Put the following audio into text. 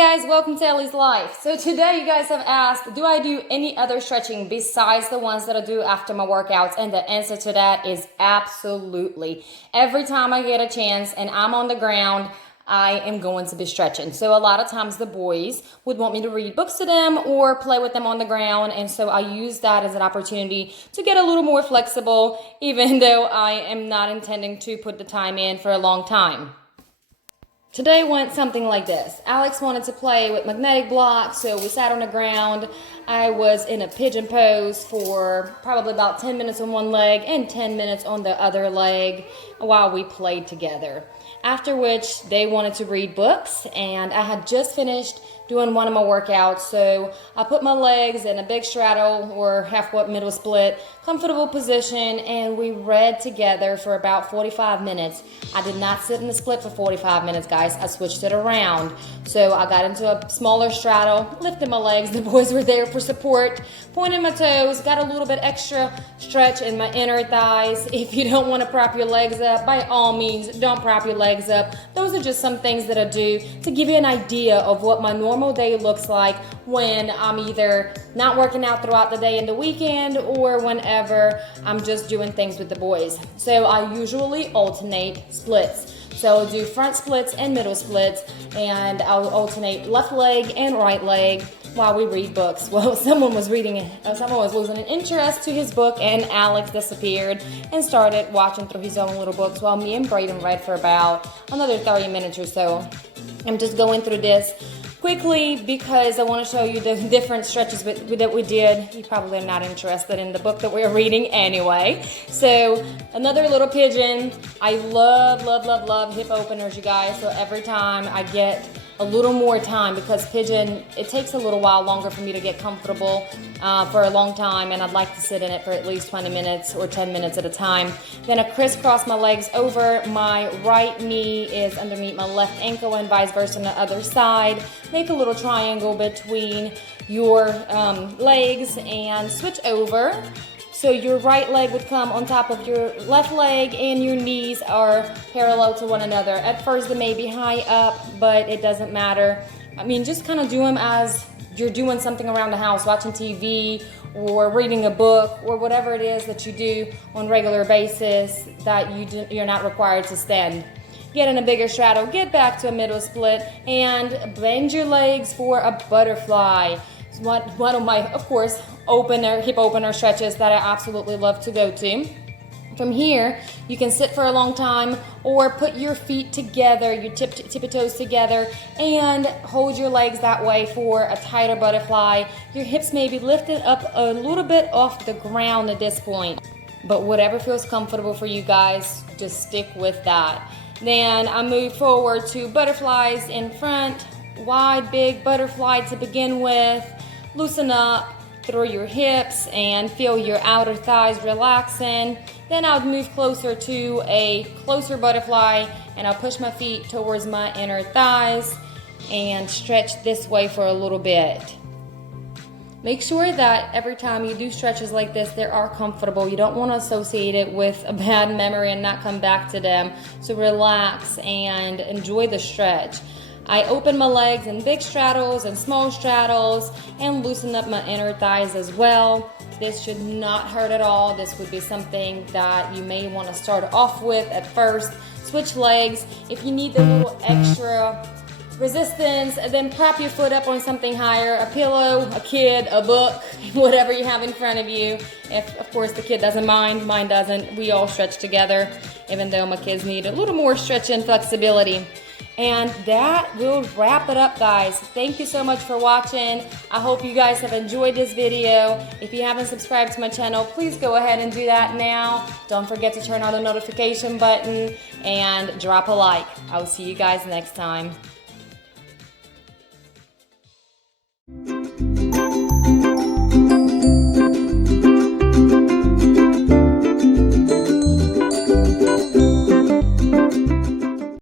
Guys, welcome to Ellie's Life. So today you guys have asked, do I do any other stretching besides the ones that I do after my workouts? And the answer to that is absolutely. Every time I get a chance and I'm on the ground, I am going to be stretching. So a lot of times the boys would want me to read books to them or play with them on the ground. And so I use that as an opportunity to get a little more flexible, even though I am not intending to put the time in for a long time. Today went something like this. Alex wanted to play with magnetic blocks, so we sat on the ground. I was in a pigeon pose for probably about 10 minutes on one leg and 10 minutes on the other leg while we played together. After which they wanted to read books, and I had just finished doing one of my workouts, so I put my legs in a big straddle or half middle split, comfortable position, and we read together for about 45 minutes. I did not sit in the split for 45 minutes, guys. I switched it around. So I got into a smaller straddle, lifted my legs. The boys were there for support, pointed my toes, got a little bit extra stretch in my inner thighs. If you don't want to prop your legs up, by all means, don't prop your legs up. Those are just some things that I do to give you an idea of what my normal day looks like when I'm either not working out throughout the day and the weekend or whenever I'm just doing things with the boys. So I usually alternate splits. So I'll do front splits and middle splits, and I'll alternate left leg and right leg while we read books. Well, someone was losing an interest to his book, and Alex disappeared and started watching through his own little books while me and Braden read for about another 30 minutes or so. I'm just going through this quickly because I want to show you the different stretches that we did. You probably are not interested in the book that we're reading anyway. So another little pigeon. I love hip openers, you guys. So every time I get a little more time, because pigeon, it takes a little while longer for me to get comfortable for a long time, and I'd like to sit in it for at least 20 minutes or 10 minutes at a time. Then I crisscross my legs over. My right knee is underneath my left ankle and vice versa on the other side. Make a little triangle between your legs and switch over. So your right leg would come on top of your left leg and your knees are parallel to one another. At first they may be high up, but it doesn't matter. I mean, just kind of do them as you're doing something around the house, watching TV or reading a book or whatever it is that you do on a regular basis that you're not required to stand. Get in a bigger straddle, get back to a middle split, and bend your legs for a butterfly. It's one of my, of course, hip opener stretches that I absolutely love to go to. From here, you can sit for a long time or put your feet together, your tippy toes together, and hold your legs that way for a tighter butterfly. Your hips may be lifted up a little bit off the ground at this point, but whatever feels comfortable for you guys, just stick with that. Then I move forward to butterflies in front, wide, big butterfly to begin with. Loosen up through your hips and feel your outer thighs relaxing. Then I'll move closer to a closer butterfly, and I'll push my feet towards my inner thighs and stretch this way for a little bit. Make sure that every time you do stretches like this, they are comfortable. You don't want to associate it with a bad memory and not come back to them. So relax and enjoy the stretch. I open my legs in big straddles and small straddles and loosen up my inner thighs as well. This should not hurt at all. This would be something that you may want to start off with at first. Switch legs. If you need a little extra resistance, then prop your foot up on something higher, a pillow, a kid, a book, whatever you have in front of you. If, of course, the kid doesn't mind, mine doesn't. We all stretch together, even though my kids need a little more stretch and flexibility. And that will wrap it up, guys. Thank you so much for watching. I hope you guys have enjoyed this video. If you haven't subscribed to my channel, please go ahead and do that now. Don't forget to turn on the notification button and drop a like. I will see you guys next time.